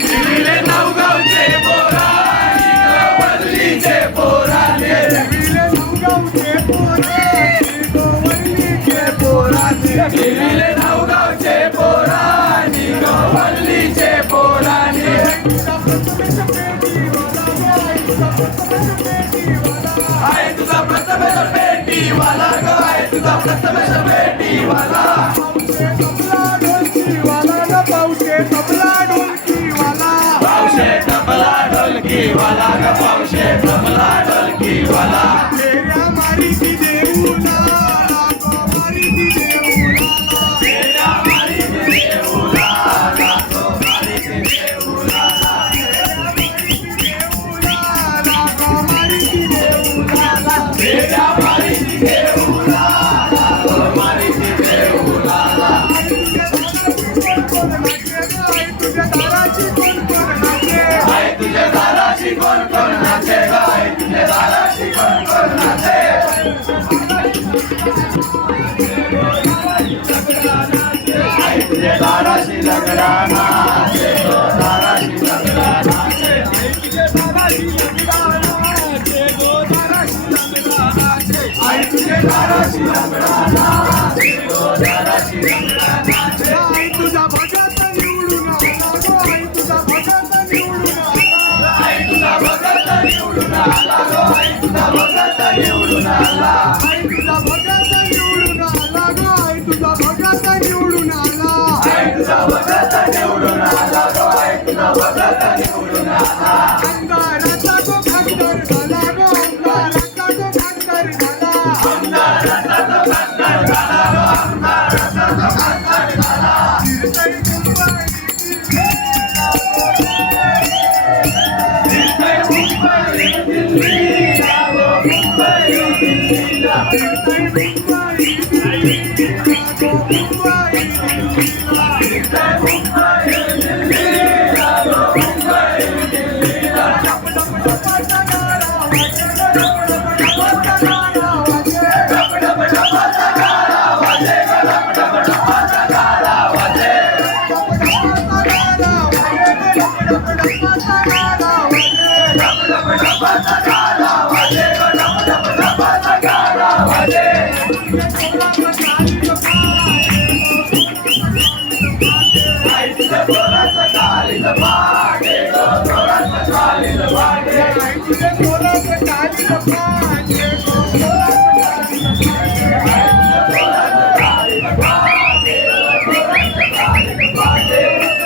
फिरविले नवगावचे पोरांनी वल्लीचे पोरांनी फिरविले नवगावचे पोरांनी फिरविले नवगावचे पोरांनी वल्लीचे पोरांनी आहे तुझा प्रथमेश पेटीवाला ग आहे तुझा प्रथमेश पेटीवाला पावशे तबला ढोलकीवाला पावशे तबला ढोलकीवाला ग पावशे तबला ढोलकीवाला फेऱ्या मारीती देऊला मारीती देऊला फेऱ्या मारीती देऊला लागो मारीती देऊला फेऱ्या मारीती देऊला लागो मारीती देऊला तुझ्या दाराची कोण कोण नाचे आहे तुझ्या दाराशी कोण कोण नाचे ग आहे तुझ्या दाराशी कोण कोण नाचे आहे तुझ्या दाराशी लग्ना नाचे ग दाराशी लग्ना नाचे आहे तुझ्या दाराशी लग्ना नाचे ग दाराशी लग्ना नाचे आई तुझा भगत निवडून आला गो आई तुझा भगत निवडून आला आई तुझा भगत निवडून आला गो आई तुझा भगत निवडून आला आई तुझा भगत निवडून आला गो आई तुझा भगत निवडून आला आई तुझा भगत निवडून आला गो आई तुझा भगत निवडून आला अंगाराचा तो खंडर झाला गो अंगाराचा तो खंडर झाला आमदाराचा तो खंडर झाला गो आमदाराचा तो खंडर झाला फिरतय मुंबई फिरतय मुंबई दिल्लीला गो मुंबई दिल्लीला फिरतय मुंबई फिरतय मुंबई दिल्लीला गो मुंबई दिल्लीला डब डब डबाचा गाडा वाजे ग डब डब डबाचा गाडा वाजे डब डब डबाचा गाडा वाजे ग डब डब डबाचा गाडा वाजे आई तुझ्या पोराचं कालीज पाटे गो पोराचं कालीज पाटे तुझे पोराचं काळीज पाटे